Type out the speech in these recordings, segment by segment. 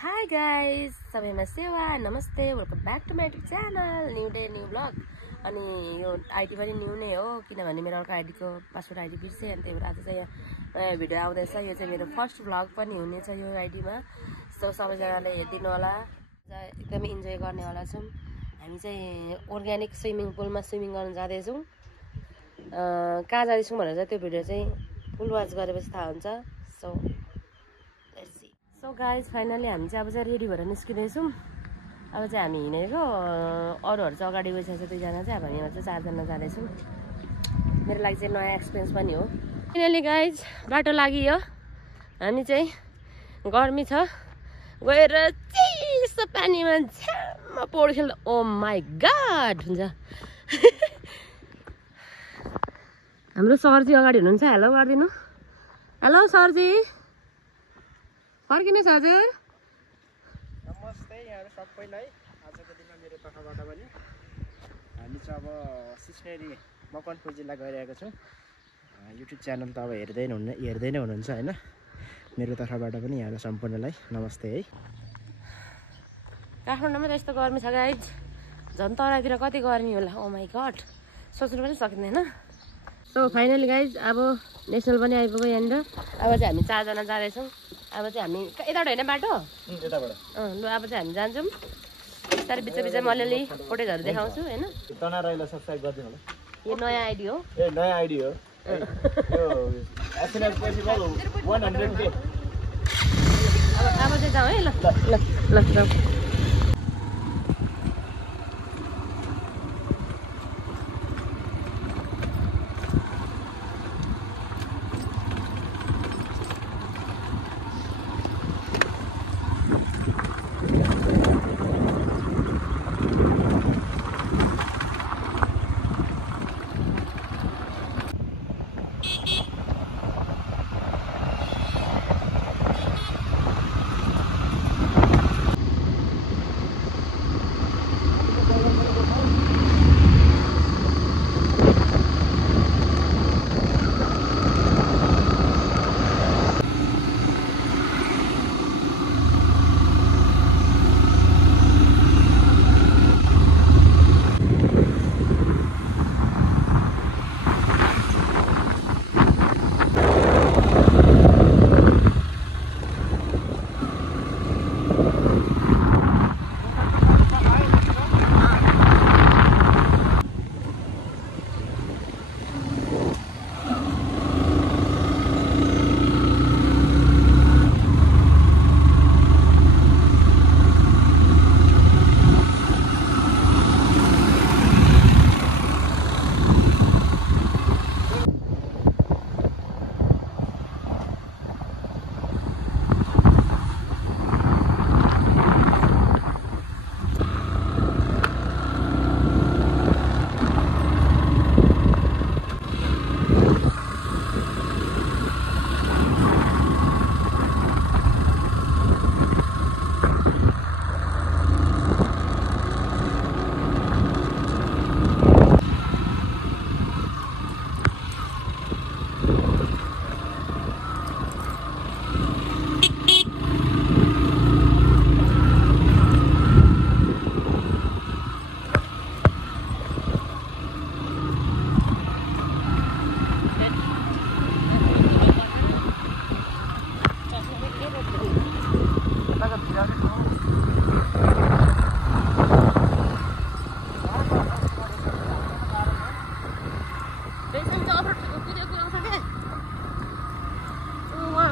Hi guys, सबैमा सेवा नमस्ते, welcome back to my YouTube channel new day new vlog. अनि यो आइडी पनि न्यू नै हो किनभने मेरो अर्को आइडीको पासवर्ड आइडी बिर्सेँ अनि त्यही भएर आज चाहिँ यहाँ नयाँ भिडियो आउँदैछ। यो चाहिँ मेरो फर्स्ट ब्लग पनि हुनेछ यो आइडीमा। सो सबैजनाले हेरिदिनु होला, एकदमै इन्जोय गर्नेवाला छौँ। हामी चाहिँ अर्ग्यानिक स्विमिङ पुलमा स्विमिङ गर्न जाँदैछौँ। कहाँ जाँदैछौँ भनेर चाहिँ त्यो भिडियो चाहिँ फुल वाच गरेपछि थाहा हुन्छ। सो गाइज फाइनली हामी चाहिँ अब चाहिँ रेडी भएर निस्किँदैछौँ। अब चाहिँ हामी हिँडेको, अरूहरू चाहिँ अगाडि गइसकेको छ दुईजना चाहिँ, अब हामी चाहिँ चारजना जाँदैछौँ। मेरो लागि चाहिँ नयाँ एक्सपिरियन्स पनि हो। फाइनली गाइज बाटो लागियो, हामी चाहिँ गर्मी छ गएर चिसो पानीमा झ्याम्म पौडी खेल्दा ओ माई गड हुन्छ। हाम्रो सरजी अगाडि हुनुहुन्छ, हेलो गरिदिनु। हेलो सरजी, फर्किनुहोस् हजुर। नमस्ते यहाँहरू सबैलाई। आजको दिनमा मेरो तर्फबाट पनि हामी चाहिँ अब सिस्नेरी मकवानपुर जिल्ला गइरहेको छौँ। युट्युब च्यानल त अब हेर्दै नै हुनुहुन्छ होइन। मेरो तर्फबाट पनि यहाँलाई सम्पूर्णलाई नमस्ते है। काठमाडौँमा त यस्तो गर्मी छ गाइज, झन् तराईतिर कति गर्मी होला। ओ माई गड, सोच्नु पनि सकिँदैन। सो फाइनली गाइज अब नेसनल पनि आइपुग्यो यहाँनिर। अब चाहिँ हामी चारजना जाँदैछौँ। अब चाहिँ हामी यताबाट होइन बाटो यताबाट ल अब चाहिँ हामी जान्छौँ। बिस्तारै बिचमा अलिअलि फोटेजहरू देखाउँछु होइन। तना राईलाई सब्सक्राइब गरिदिनु होला। यो नयाँ आइडी हो, ए नयाँ आइडी हो। अब चाहिँ जाउँ है। ल ल ल ल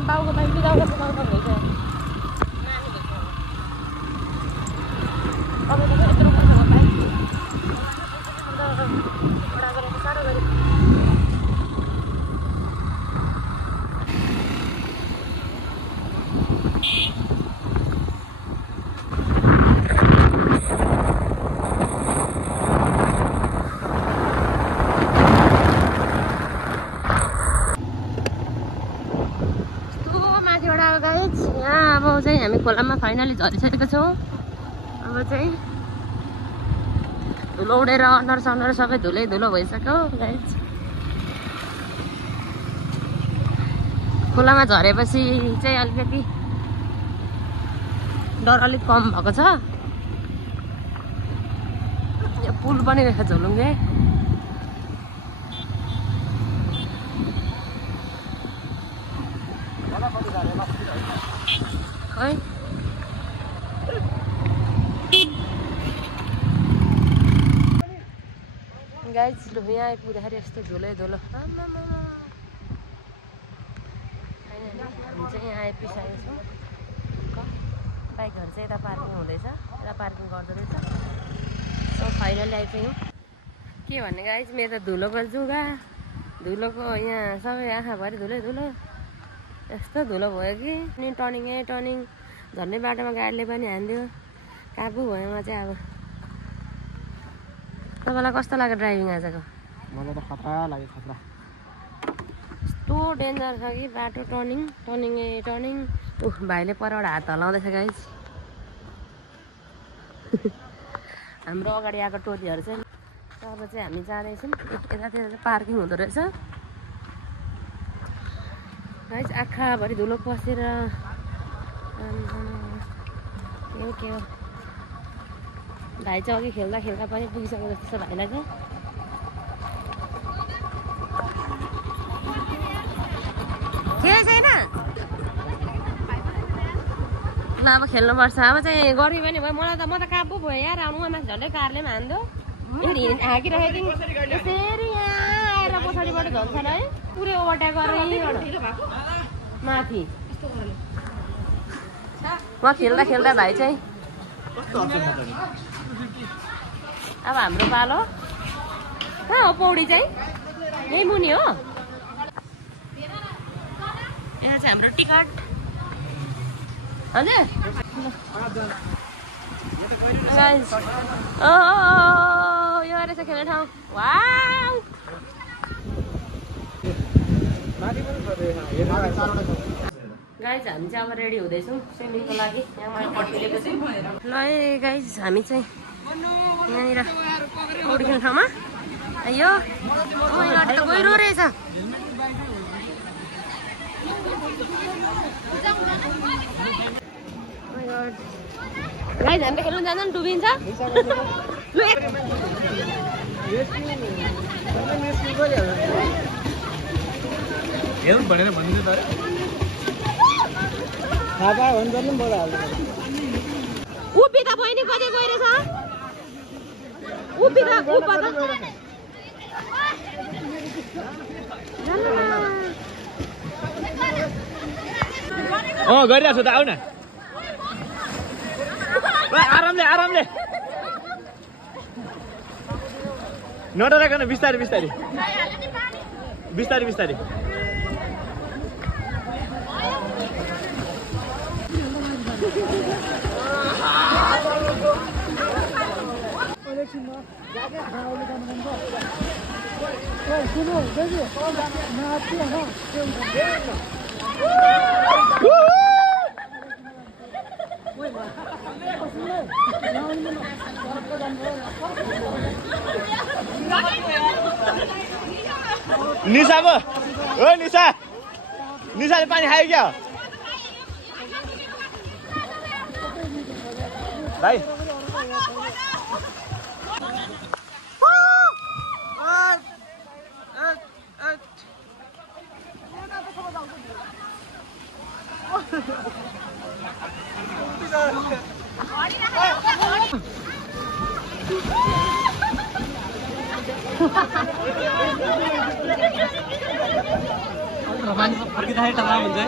बाउको बाइक बिगाउँदा पुगाउँदा भइसक्यो। तपाईँको चाहिँ यत्रो पैसा बाइक घोडा गरेको साह्रो गऱ्यो। यहाँ अब चाहिँ हामी खोलामा फाइनली झरिसकेको छौँ। अब चाहिँ धुलो उडेर अनुहार सनुहार सबै धुलै धुलो भइसक्यो गाइज। खोलामा झरेपछि चाहिँ अलिकति डर अलिक कम भएको छ। यहाँ पुल पनि रहेछ झोलुङ्गे। है गाइज लु यहाँ आइपुग्दाखेरि यस्तो धुलै धुलो। हामी चाहिँ यहाँ आइपुगिसकेको छौँ। बाइकहरू चाहिँ यता पार्किङ हुँदैछ, यता पार्किङ गर्दो रहेछ। सो फाइनली आइपुग्यौँ। के भन्ने गाइज मेरो त धुलोको जुगा, धुलोको यहाँ सबै आँखाभरि धुलै धुलो। यस्तो धुलो भयो कि अनि टर्निङ झन्डै बाटोमा गाडीले पनि हानिदियो। काबु भयो म चाहिँ अब। तपाईँलाई कस्तो लाग्यो ड्राइभिङ आजको? मलाई त खतरा लाग्यो, खतरा। यस्तो डेन्जर छ कि बाटो टर्निङ। उह भाइले परबाट हात हलाउँदैछ गाइज। हाम्रो अगाडि आएको टोलीहरू चाहिँ अब चाहिँ हामी जाँदैछौँ। यतातिर चाहिँ पार्किङ हुँदो रहेछ गाइज। आँखाभरि धुलो पसेर के हो भाइ चाहिँ अघि खेल्दा पनि पुगिसकेको जस्तो छ भाइलाई चाहिँ। खेल छैन ल, अब खेल्नुपर्छ। अब चाहिँ गर्मी पनि भयो। मलाई त म त काबु भयो यार। आउनु माथि झन्डै कारले पनि हान्थ्यो। हाँकिरहेको थिएँ त्यसरी यहाँ आएर पछाडिबाट झन्छ है पुरै ओभरटेक गरेर माथि। म खेल्दा भाइ चाहिँ अब हाम्रो पालो कहाँ हो? पौडी चाहिँ यही मुनि हो। यहाँ चाहिँ हाम्रो टिकट हजुर। यो रहेछ खेल्ने ठाउँ। वाउ गाइज हामी चाहिँ अब रेडी हुँदैछौँ स्विमिङको लागि। यहाँ मैले पट्टिदिएको छु। ल गाइज हामी चाहिँ यहाँनिर पौडी खेल्ने ठाउँमा यो गाडी त गहिरो रहेछ। गाइज हामी त खेल्नु जाँदैन, डुबिन्छ। हेर्नु भनेर भनिदिनु त उभि त बहिनी कतै गइरहेछ? उभि त गरिरहेको छु त, आउ न। आरामले नडराइकन बिस्तारै निशा पो ओ निशाले पानी खायो क्या भाइ? फर्किँदाखेरि टक्रा हुन्छ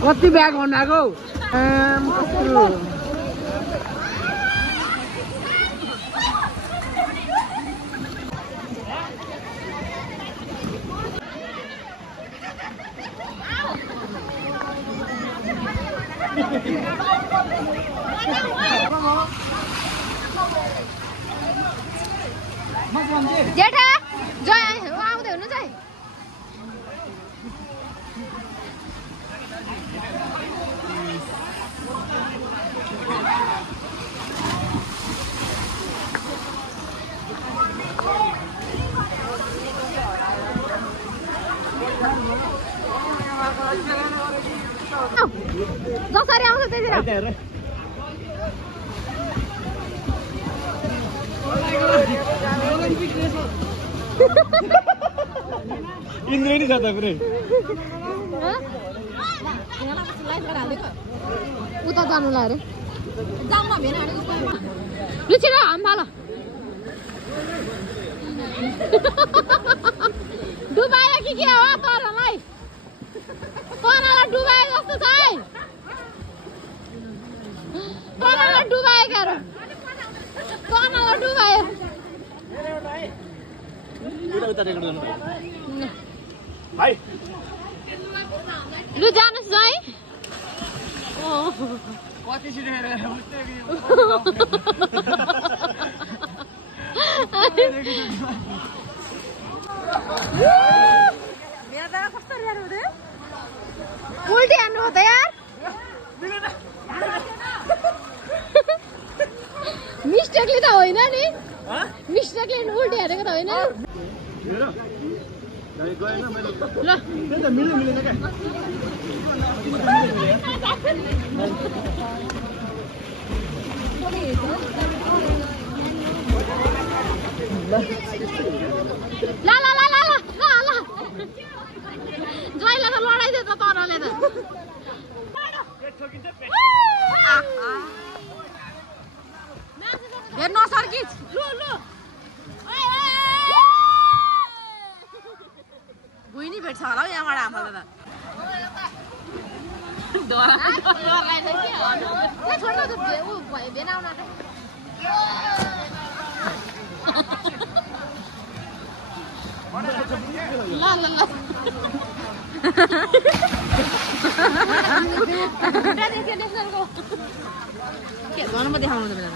कति ब्याग बनाएको जेठा जय आउँदै हुनुहुन्छ है जसरी आउँछ त्यसरी इन्द्रेणी छ त पुरै उता जानुलाई अरे लुचिर हाम फाल डुबायो कि के हो तँलाई तँलाई डुबाए जस्तो छ है तँलाई डुबायो क्या तँलाई डुबायो लु जानुहोस् है उल्टी हान्नु हो त यार मिस्टेकले त होइन नि मिस्टेकले उल्टी हानेको त होइन ल ल ल ल ल ल जहिले त लडाइदियो त तरले त हेर्न सर्किट लु लु भुइनी भेट्छ होला हौ यहाँबाट हाम्रो के गर्नु पो देखाउनु त बेला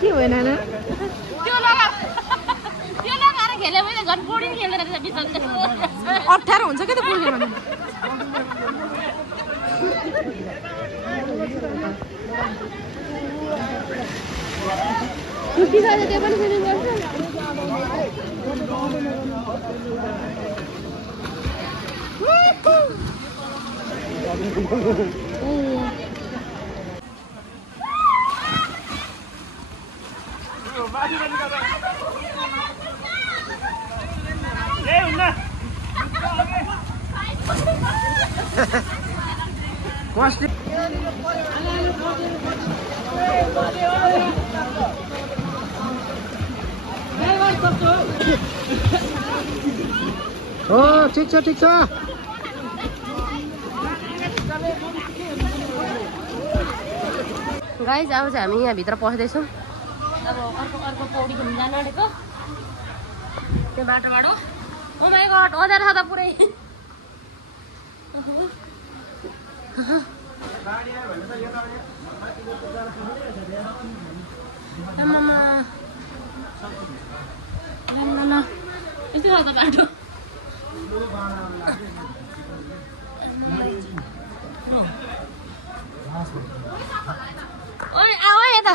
के हो नाना त्यो लगाएर खेल्यो भने झन् बोर्डिङ खेल्दैन रहेछ बिचमा अप्ठ्यारो हुन्छ के त बोर्ड खेल्नु छुट्टी गर्दा त्यो पनि सुनिङ गर्छ ठिक छ ठिक छ गाइज अब चाहिँ हामी यहाँभित्र पस्दैछौँ अब अर्को पौडी खेल्नु जानु आँटेको त्यो बाटोबाट ओ माइ गड अँध्यारो छ त पुरै यस्तो छ त बाटो ओइ आऊ है यता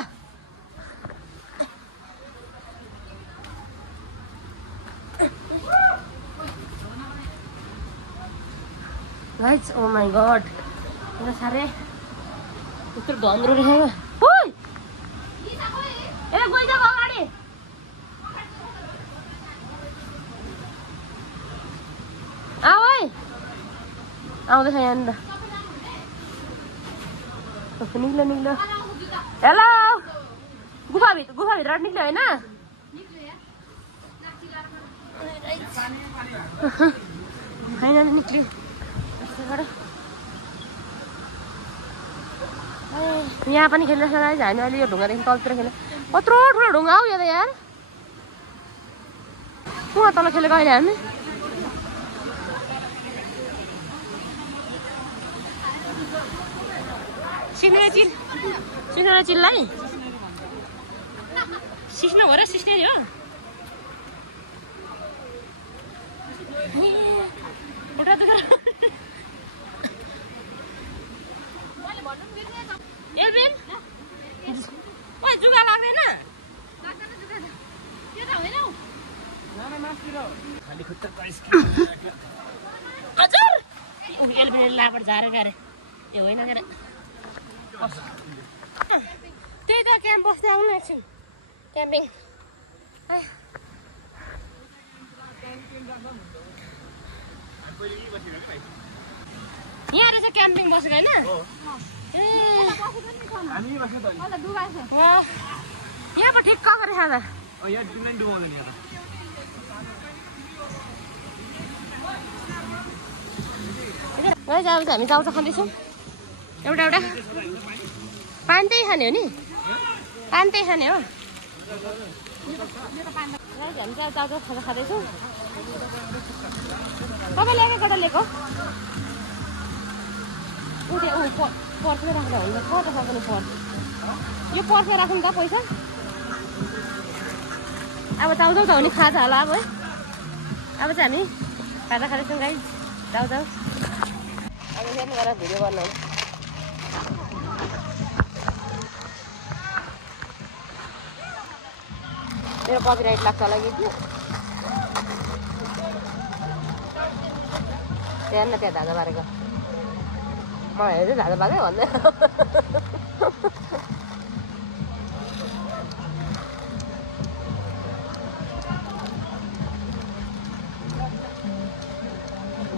गाइज ओ माई गड एउटा साह्रै यत्रो धम्रो रहेछ ओइ ए गइजाऊ अगाडि आऊ है आउँदैछ यहाँनिर निक्लो निक्लो हेलो गुफाभित्र निक्ल्यो होइन फाइनली निक्ल्यो यहाँ पनि खेल्न सक्छ हामी अहिले यो ढुङ्गादेखि तलतिर खेल्न कत्रो ठुलो ढुङ्गा हौ यो त यार उहाँ तल खेलेको अहिले हामी सिस्नो चिल्लाई सिस्नो हो र सिस्नेरी हो खुट्टा दुखेर एल्बिन ओइ जुगा लाग्दैन त्यो त होइन हौ हजुर एल्बिन लाबाट झारेर गरे त्यो होइन गरे त्यही त क्याम्प बस्दै आउनु एकछिन क्याम्पिङ यहाँ रहेछ क्याम्पिङ बसेको होइन यहाँ पो ठिक्क गरेछ त गाइस अब हामी चाउचा खाँदैछौँ एउटा एउटा पान त्यही खाने हो नि पान त्यही खाने हो गाइस हामी चाहिँ चाउचा खाजा खाँदैछौँ तपाईँले एकैपल्ट लिएको पर्समै राख्दा हुन्छ कता छ पनि पर्स यो पर्समा राख्नु त पैसा अब चाउचाउ त हो नि खाजा होला अब है अब चाहिँ हामी खाजा खाँदैछौँ गाइस चाउचाउ अब हेर्नु गरेर भिडियो गर्नु मेरो कपिराइट लाग्छ होला कि त्यहाँ न त्यहाँ धाजा पारेको म हेर्दै धाजा पारेँ भन्दै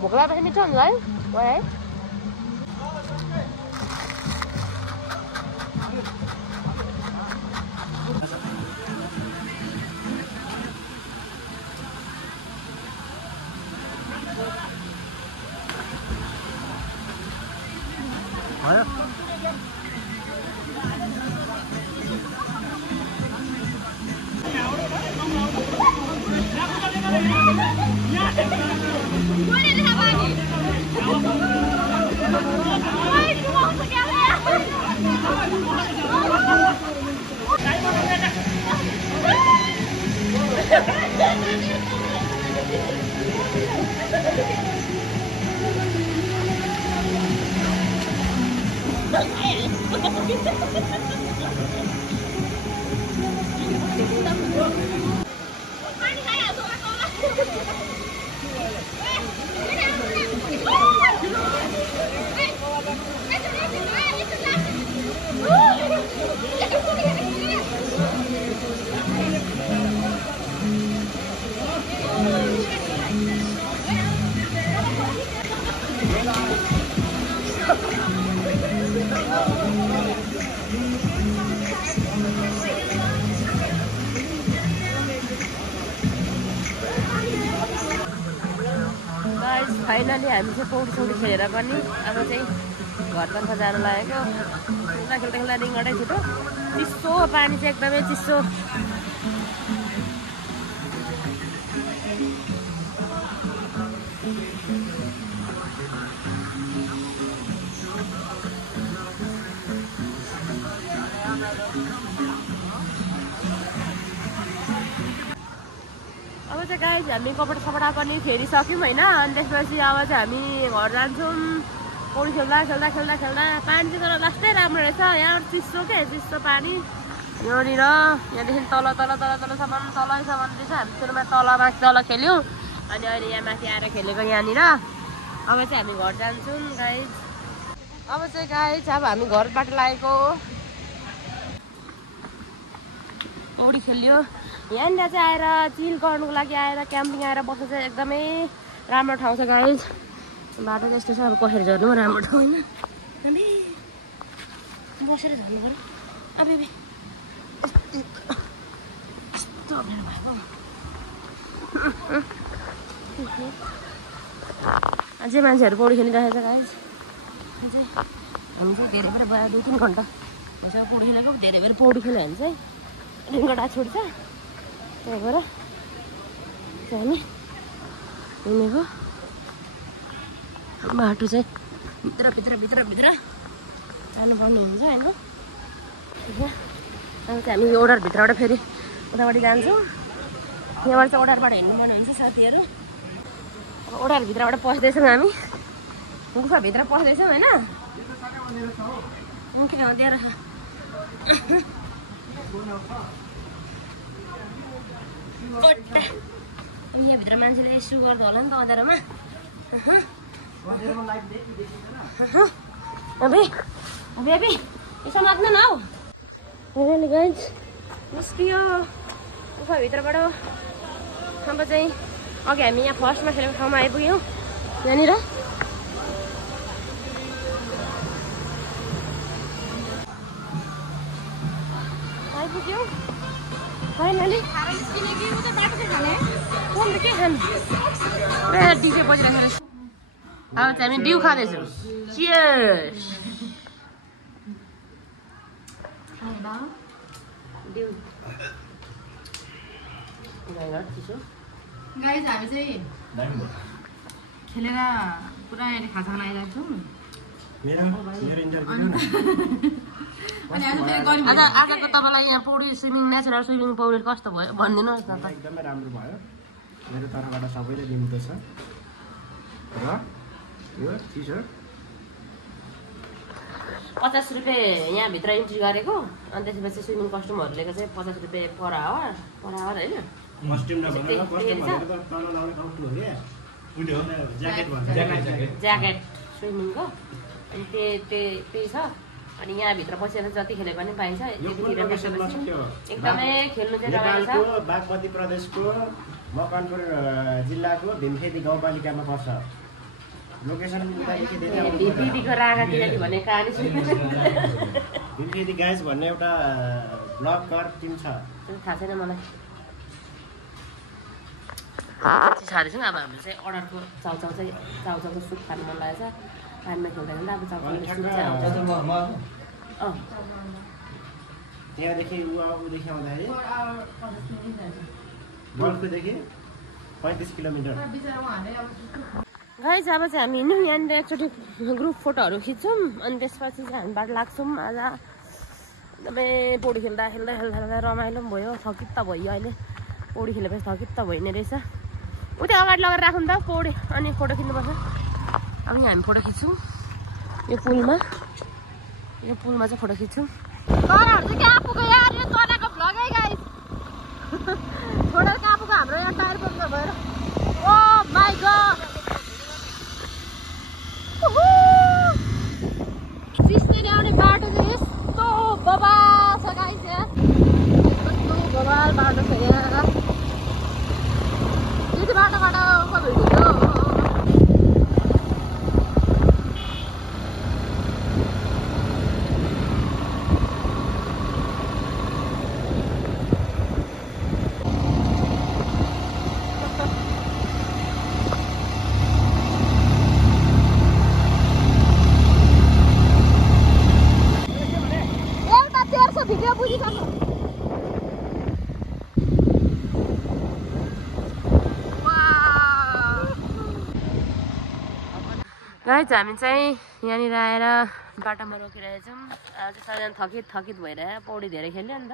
भोक लागेपछि मिठो हुन्छ है है फाइनली हामी चाहिँ पौडी सौडी खेलेर पनि अब चाहिँ घरतर्फ जानु लागेको खेल्दा खेल्दा खेल्दा रिङ्गडै छिटो चिसो पानी चाहिँ एकदमै चिसो अब चाहिँ गाइस हामी कपडा सपडा पनि फेरिसक्यौँ होइन अनि त्यसपछि अब चाहिँ हामी घर जान्छौँ पौडी खेल्दा खेल्दा खेल्दा खेल्दा पानी चाहिँ तर लास्टै राम्रो रहेछ यहाँ चिसो के चिसो पानी यहाँनिर यहाँदेखि तल तल तल तलसम्म तलैसम्म रहेछ हामी सुरुमा माथि तल खेल्यौँ अनि अहिले यहाँ माथि आएर खेलेको यहाँनिर अब चाहिँ हामी घर जान्छौँ गाइस अब चाहिँ गाइस अब हामी घरबाट लागेको पौडी खेल्यो यहाँनिर चाहिँ आएर चिल गर्नुको लागि आएर क्याम्पिङ आएर बस्नु चाहिँ एकदमै राम्रो ठाउँ छ गाइस बाटो चाहिँ यस्तो छ अब कसेर झर्नु राम्रो ठाउँ होइन बसेर झर्नु पर्यो अब यस्तो भएको अझै मान्छेहरू पौडी खेलिरहेको छ गाइस अझै हामी चाहिँ धेरै बेर भयो 2-3 घन्टा भइसक्यो पौडी खेलेको धेरै बेर पौडी खेल्यो भने चाहिँ रिङ्गटा छुट्छ त्यही भएर हामी हिँडेको बाटो चाहिँ भित्र जानुपर्ने हुन्छ होइन ठिक छ। अब चाहिँ हामी यो ओडारभित्रबाट फेरि उतापट्टि जान्छौँ। यहाँबाट चाहिँ ओडारबाट हिँड्नुपर्ने हुन्छ साथीहरू। अब ओडारभित्रबाट पस्दैछौँ हामी गुफाभित्र पस्दैछौँ होइन किन दिएर यहाँभित्र मान्छेले यसो गर्दो होला नि त अँध्यारोमा अबे यसो मात्नु न हौ हेर्नु गाइज निस्कियो गुफाभित्रबाट। अब चाहिँ अघि हामी यहाँ फर्स्टमा खेलेको ठाउँमा आइपुग्यौँ यहाँनिर आइपुग्यौँ फाइनली। के खानु पुरा डिजे बजिरहेको छ। अब चाहिँ हामी डिउ खाँदैछौँ। चियर्स डिउ गाइस हामी चाहिँ खेलेर पुरा अहिले खाजा खान आइरहेको छौँ। आजको तपाईँलाई यहाँ पौडी स्विमिङ नेचुरल स्विमिङ पौडी कस्तो भयो भनिदिनुहोस् न त। एकदमै राम्रो भयो मेरो तर्फबाट सबैले दिनु छ र यो चिसो 50 रुपियाँ यहाँभित्र इन्ट्री गरेको अनि त्यसपछि स्विमिङ कस्ट्युमहरू लिएको चाहिँ 50 रुपियाँ पर आवर होइन ज्याकेट स्विमिङको अनि त्यही छ। अनि यहाँभित्र बसेर जति खेले पनि पाइन्छ। एकदमै खेल्नु चाहिँ रमाइलो छ। बागमती प्रदेशको मकवानपुर जिल्लाको भीमखेती गाउँपालिकामा पर्छ। लोकेसन दिदीको रागा दिदी भन्ने कहानी भीमखेती गाइज भन्ने एउटा ब्लगर टिम छ थाहा छैन मलाई। छाँदैछौँ अब हामी चाहिँ अर्डरको चाउचाउको सुप खानु मन लागेको छ। पानीमा खेल्दैन अब चाउचाउको सुप चाहिँ आउँछ। त्यहाँदेखि ऊदेखि आउँदाखेरि गल्फकोदेखि 35 किलोमिटर। गाइस अब चाहिँ हामी हिँड्यौँ यहाँनिर एकचोटि ग्रुप फोटोहरू खिच्छौँ अनि त्यसपछि चाहिँ हामी बाटो लाग्छौँ। आज एकदमै पौडी खेल्दा रमाइलो पनि भयो। थकित त भयो अहिले पौडी खेलेपछि थकित त भइने रहेछ। उतै अगाडि लगेर राखौँ त पौडी अनि फोटो खिच्नुपर्छ। अब यहाँ हामी फोटो खिच्छौँ यो पुलमा चाहिँ फोटो खिच्छौँ। तराहरू चाहिँ कहाँ पुग्यो यार यो तराको भ्लग है गाइस। छोडेर कहाँ पुग्यो हाम्रो यहाँ टायर पम्प भएर। ओ माई गॉड सिस्टरले आउने बाटो चाहिँ यस्तो बबाल छ गाइस। यहाँ कस्तो बबाल बाटो छ यहाँ। यति बाटोबाट उको भिडियो भिडियो बुझिसक्नु। गाइस हामी चाहिँ यहाँनिर आएर बाटोमा रोकिरहेछौँ। आज चाहिँ सबैजना थकित भइरह्यो। पौडी धेरै खेल्यो नि त।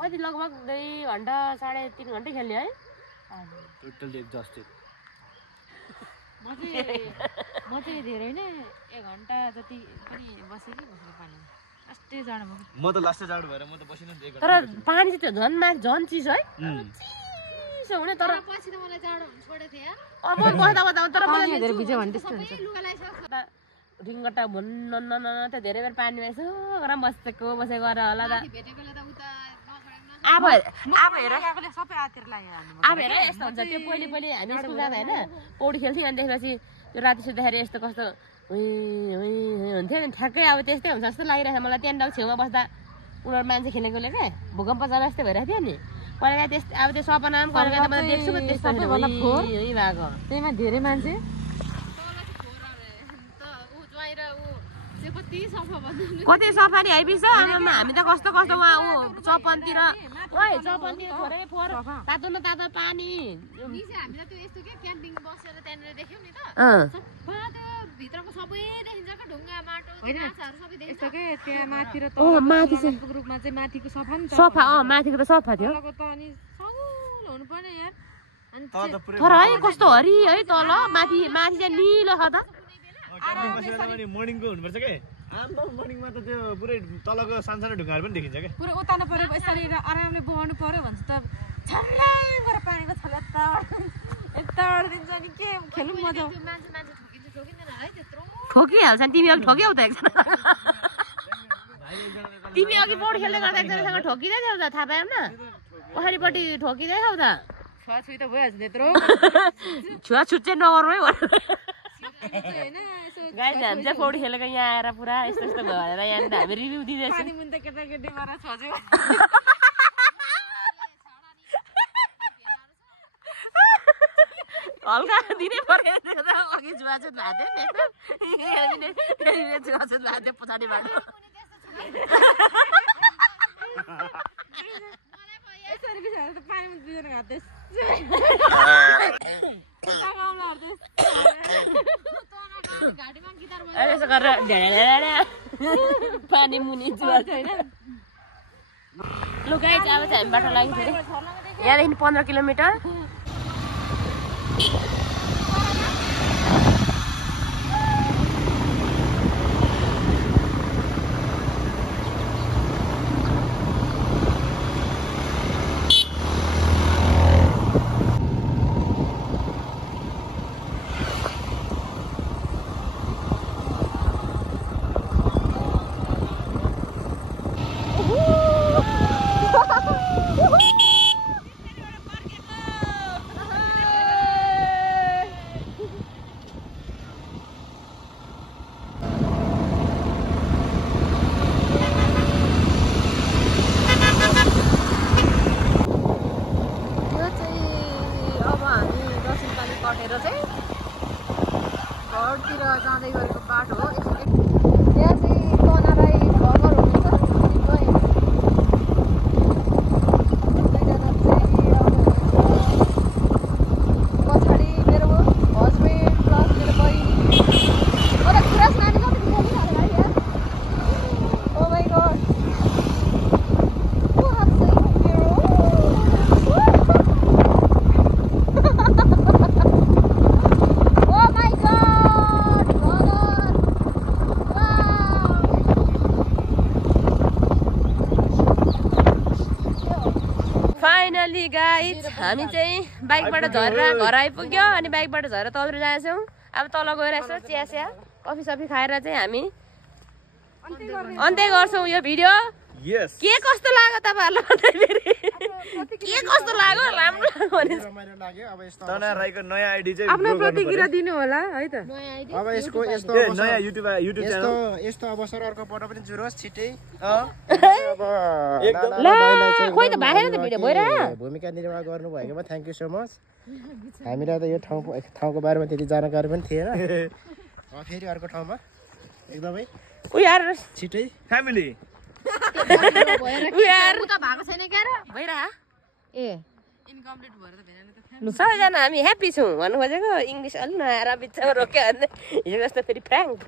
कति लगभग 2 घन्टा 3.5 घन्टै खेल्यो है। Totally exhausted. म चाहिँ धेरै नै 1 घन्टा जति पनि बसेँ कि बसेर पानी लास्टै जाडो भयो। म त लास्टै जाडो भएर म त बसिन नि। तर पानी चाहिँ त्यो झन् चिसो है। चिसो हुने तर पछि त मलाई जाडो हुन छोडेको थियो यार। अब बस्दा तर मलाई धेरै भिज्यो भने त्यस्तो हुन्छ। रिङ्गटा भन्न न त धेरै बेर पानीमा यसो गरेर बसेको होला त। भेटेकोले त उता अब हेर सबै आतिर लाग्यो अब हेर यस्तो हुन्छ। त्यो पहिले हामी स्कुल जाँदा होइन पौडी खेल्थ्यौँ अनि त्यसपछि त्यो राति सुत्दाखेरि यस्तो कस्तो हुन्थ्यो नि ठ्याक्कै अब त्यस्तै हुन्छ जस्तो लागिरहेको छ मलाई। त्यहाँनिर छेउमा बस्दा उनीहरू मान्छे खेलेकोले क्या भूकम्प जाँदा जस्तै भइरहेको थियो नि। कहिले त्यस्तै अब त्यो सपना पनि कहिले त मैले देख्छु त्यस्तो भएको। त्यहीमा धेरै मान्छे कति सफा नि आइपुग्छ। आमामा हामी त कस्तो उहाँ ऊ चपनतिर ओइ चौपन्दी थोरै फोहोर तातो न तातो पानी हामीलाई त्यो यस्तो के क्याम्पिङ बसेर त्यहाँनिर देख्यौ नि त सबै त्यो भित्रको सबै देखिन्छ के ढुङ्गा माटो माछाहरू सबै देखिन्छ यस्तो के त्यहाँ माथि र ओ माथि चाहिँ रूपमा चाहिँ माथिको सफा नि सफा माथिको त सफा थियो तलको त अनि सगुलो हुनु पर्ने यार अनि तर है कस्तो हरि है तल माथि माथि चाहिँ निलो छ त मर्निङको हुनुपर्छ के आम्मा मर्निङमा त त्यो पुरै तलको सानसानो ढुङ्गाहरू पनि देखिन्छ क्या पुरा उताल्नु पर्यो यसरी आरामले बगाउनु पर्यो भन्छ त छल्लै गरेर पानीको छल्ला यता दिन्छ नि के खेल्नु मजा त्यो मान्छे ठोकिँदैन है त्यत्रो ठोकिहाल्छ नि तिमी अघि ठोक्यौ त एकजना तिमी अघि पौडी खेल्दै गर्दा एकजनासँग ठोकिँदै थियौ त थाहा पायौ न पछाडिपट्टि ठोकिँदै थियौ त छुवाछुई त भइहाल्छ त्यत्रो छुवाछुत चाहिँ नगर्नु है होइन गाइस हामी चाहिँ पौडी खेलेको यहाँ आएर पुरा यस्तो यस्तो भनेर यहाँनिर हामी रिभ्यू दिँदैछौँ पानी मुनि त केटाकेटी गरेर छोज्यो हल्का दिनै पर्यो अघि छुवाछुत भएको थियो नि छुवाछुत भएको थियो पछाडिबाट यसरी बिसाएर त पानी मुनि दुईजना हात यसो गरेर ढ्याढा पानी मुनि छुवाछ होइन लु गाइस अब चाहिँ हामी बाटो लाग्यो फेरि यहाँदेखि 15 किलोमिटर घरतिर जाँदै गरेको बाटो हो यहाँ चाहिँ तनाराई घर हुनुहुन्छ पछाडि मेरो हस्बेन्ड प्लस मेरो बहिनी मलाई कुरा नानी कति बोलिहाल्यो भाइ यार ओ माइ गॉड फाइनली गाइज हामी चाहिँ बाइकबाट झरेर घर आइपुग्यो अनि बाइकबाट झरेर तलतिर जान्छौँ अब तल गएर यसो चिया चिया कफी सफी खाएर चाहिँ हामी अन्त्य गर्छौँ यो भिडियो के कस्तो लाग्यो तपाईँहरूलाई के कस्तो लाग्यो राम्रो लाग्यो भने तनाराईको नयाँ आइडी चाहिँ आफ्नो प्रतिक्रिया दिनु होला है त अब यसको यस्तो नयाँ युट्युब च्यानल यस्तो अवसर अर्को पल्ट पनि जुरोस् छिट्टै खोइ त भाइले त भिडियो भइरह भूमिका निर्वाह गर्नुभएकोमा थ्याङ्क यू सो मच हामीलाई त यो ठाउँको बारेमा त्यति जानकारी पनि थिएन फेरि अर्को ठाउँमा एकदमै उयार छिट्टै फ्यामिली उयार त भएको छैन क्या र भइरह ए इन्कम्प्लिट भएर त भेनाले त सबैजना हामी ह्याप्पी छौँ भन्नु खोजेको इङ्ग्लिस अलिक नआएर बिचमा रोक्यो भने हिजो जस्तो फेरि फ्र्याङ्क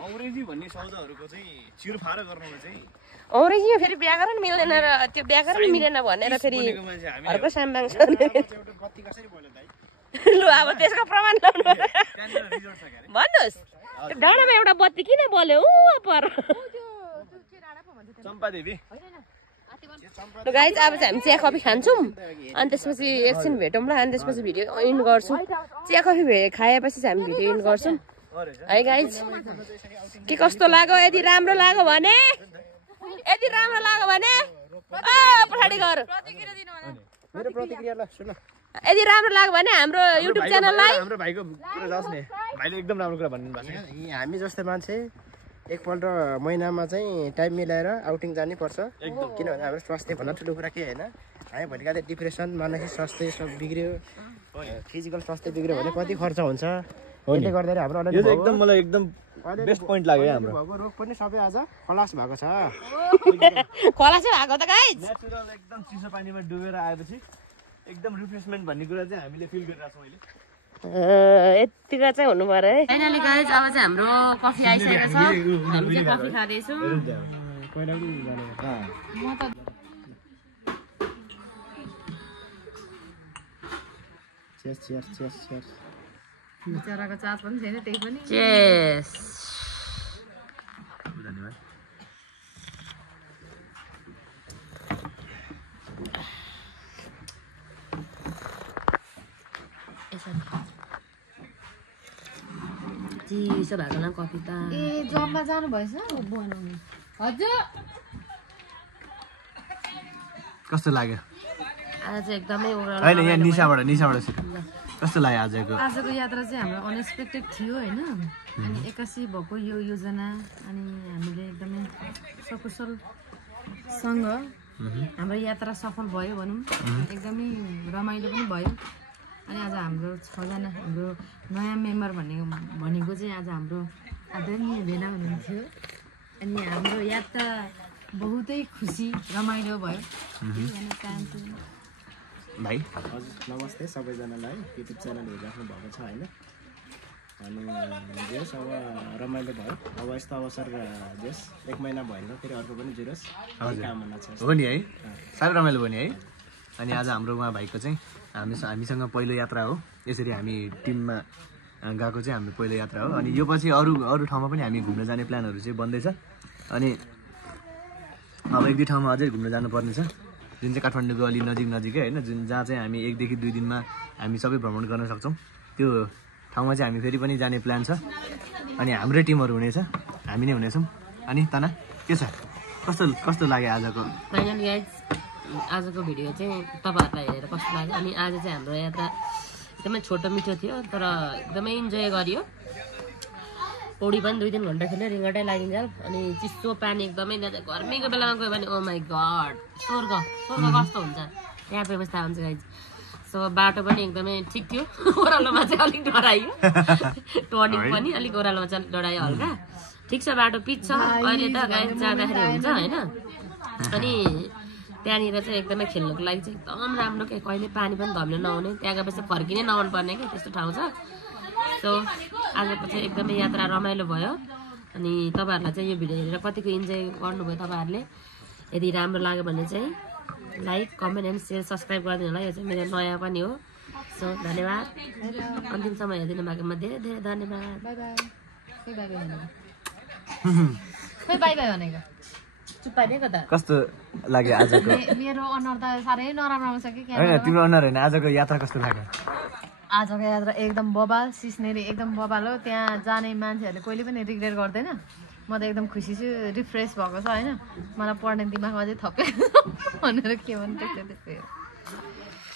अङ्ग्रेजी भन्ने शब्दहरूको चाहिँ चिरफारो गर्नुमा चाहिँ अङ्ग्रेजीमा फेरि व्याकरण मिल्दैन र त्यो व्याकरण मिलेन भनेर फेरि घरको साम्बाङ छ बत्ती कसरी बोल्यो दाइ लु अब त्यसको प्रमाण ल्याउनु भन्नुहोस् त्यो डाँडामा एउटा बत्ती किन बल्यो पर चम्पादेवी ल गाइज अब चाहिँ हामी चिया कफी खान्छौँ अनि त्यसपछि एकछिन भेटौँ ल अनि त्यसपछि भिडियो इन्ड गर्छौँ चिया कफी खाएपछि चाहिँ हामी भिडियो इन्ड गर्छौँ है गाइज के कस्तो लाग्यो यदि राम्रो लाग्यो भने पछाडि गर मेरो प्रतिक्रिया ल सुन यदि राम्रो लाग्यो भने हाम्रो युट्युब च्यानललाई हाम्रो भाइको कुरा जाओस् नि भाइले एकदम राम्रो कुरा भन्नु भएको छ हामी जस्तो मान्छे एकपल्ट महिनामा चाहिँ टाइम मिलाएर आउटिङ जानै पर्छ किनभने हाम्रो स्वास्थ्य भन्दा ठुलो कुरा के होइन हामी भोलिकाले डिप्रेसन मानसिक स्वास्थ्य सब बिग्रियो फिजिकल स्वास्थ्य बिग्रियो भने कति खर्च हुन्छ त्यसले गर्दाखेरि हाम्रो यो चाहिँ एकदम मलाई एकदम बेस्ट पोइन्ट लाग्यो क्या हाम्रो भएको रोग पनि सबै आज खलास भएको छ खोला चाहिँ भएको त गाइज नेचुरल एकदम चिसो पानीमा डुबेर आएपछि एकदम रिफ्रेसमेन्ट भन्ने कुरा चाहिँ हामीले फिल गरिरहेको छौँ अहिले यतिको चाहिँ हुनु पर्यो है फाइनली गाइज अब चाहिँ हाम्रो कफी आइसकेको छ हामी चाहिँ कफी खाँदैछौँ बिचराको चार्ज पनि छैन त्यही पनि चेस धन्यवाद चिसो भएको न कफी त ए जबमा जानु भएछ बनाउनु हजुर कस्तो लाग्यो आज चाहिँ एकदमै ओभरअल होइन यहाँ निसाबाट सिक कस्तो लाग्यो आजको यात्रा चाहिँ हाम्रो अनएक्सपेक्टेड थियो होइन अनि 81 भएको यो योजना अनि हामीले एकदमै सकुशलसँग हाम्रो यात्रा सफल भयो भनौँ एकदमै रमाइलो पनि भयो अनि आज हाम्रो 6 जना हाम्रो नयाँ मेम्बर भनेको चाहिँ आज हाम्रो आदरणीय भेना हुनुहुन्थ्यो अनि हाम्रो यात्रा बहुतै खुसी रमाइलो भयो भन्न चाहन्छु भाइ हजुर नमस्ते सबैजनालाई युट्युब च्यानल हेरिराख्नु भएको छ होइन अनि जेस अब रमाइलो भयो अब यस्तो अवसर जेस 1 महिना भएन फेरि अर्को पनि जुरोस् कामना छ हो नि है साह्रै रमाइलो भयो नि है अनि आज हाम्रो उहाँ भाइको चाहिँ हामीसँग पहिलो यात्रा हो यसरी हामी टिममा गएको चाहिँ हाम्रो पहिलो यात्रा हो अनि यो पछि अरू ठाउँमा पनि हामी घुम्न जाने प्लानहरू चाहिँ बन्दैछ अनि अब 1-2 ठाउँमा अझै घुम्न जानुपर्ने छ जुन चाहिँ काठमाडौँको अलि नजिकै होइन जहाँ चाहिँ हामी 1 देखि 2 दिनमा हामी सबै भ्रमण गर्न सक्छौँ त्यो ठाउँमा चाहिँ हामी फेरि पनि जाने प्लान छ अनि हाम्रै टिमहरू हुनेछ हामी नै हुनेछौँ अनि तना के छ कस्तो लाग्यो आजको फाइनली गाइज आजको भिडियो चाहिँ तपाईँहरूलाई हेरेर कस्तो लाग्यो अनि आज चाहिँ हाम्रो यात्रा एकदमै छोटो मिठो थियो तर एकदमै इन्जोय गरियो पौडी पनि 2-3 घन्टा खेल्यो रिङ्गटै लागिन्छ अनि चिसो पानी एकदमै गर्मीको बेलामा गयो भने ओ माई गड स्वर्ग कस्तो हुन्छ त्यहाँ व्यवस्था हुन्छ गाइज सो बाटो पनि एकदमै ठिक थियो ओह्रालोमा चाहिँ अलिक डरायो टर्निङ पनि अलिक ओह्रालोमा चाहिँ अलिक डरायो हल्का ठिक छ बाटो पिच छ अहिले त गाइज जाँदाखेरि हुन्छ होइन अनि त्यहाँनिर चाहिँ एकदमै खेल्नुको लागि चाहिँ एकदम राम्रो के कहिले पानी पनि धम्न नहुने त्यहाँ गएपछि फर्किनै नआउनु पर्ने कि त्यस्तो ठाउँ छ सो आजको चाहिँ एकदमै यात्रा रमाइलो भयो अनि तपाईँहरूलाई चाहिँ यो भिडियो हेरेर कतिको इन्जोय गर्नुभयो तपाईँहरूले यदि राम्रो लाग्यो भने चाहिँ like comment and share subscribe गरिदिनु होला यो चाहिँ मेरो नयाँ पनि हो सो धन्यवाद अन्तिमसम्म हेरिदिनु भएकोमा धेरै धेरै धन्यवाद बाई बाई भनेको चुप्पा दिएको त कस्तो लाग्यो आजको मेरो अनुहार त साह्रै नराम्रो छ कि होइन तिम्रो अनुहार होइन आजको यात्रा कस्तो लाग्यो आजको यात्रा एकदम बबाल सिस्नेरी एकदम बबाल हो त्यहाँ जाने मान्छेहरूले कहिले पनि रिग्रेट गर्दैन म त एकदम खुसी छु रिफ्रेस भएको छ होइन मलाई पढ्ने दिमागमा अझै थप्यो भनेर के भन्नु त्यस्तै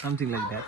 समथिङ लाइक द्याट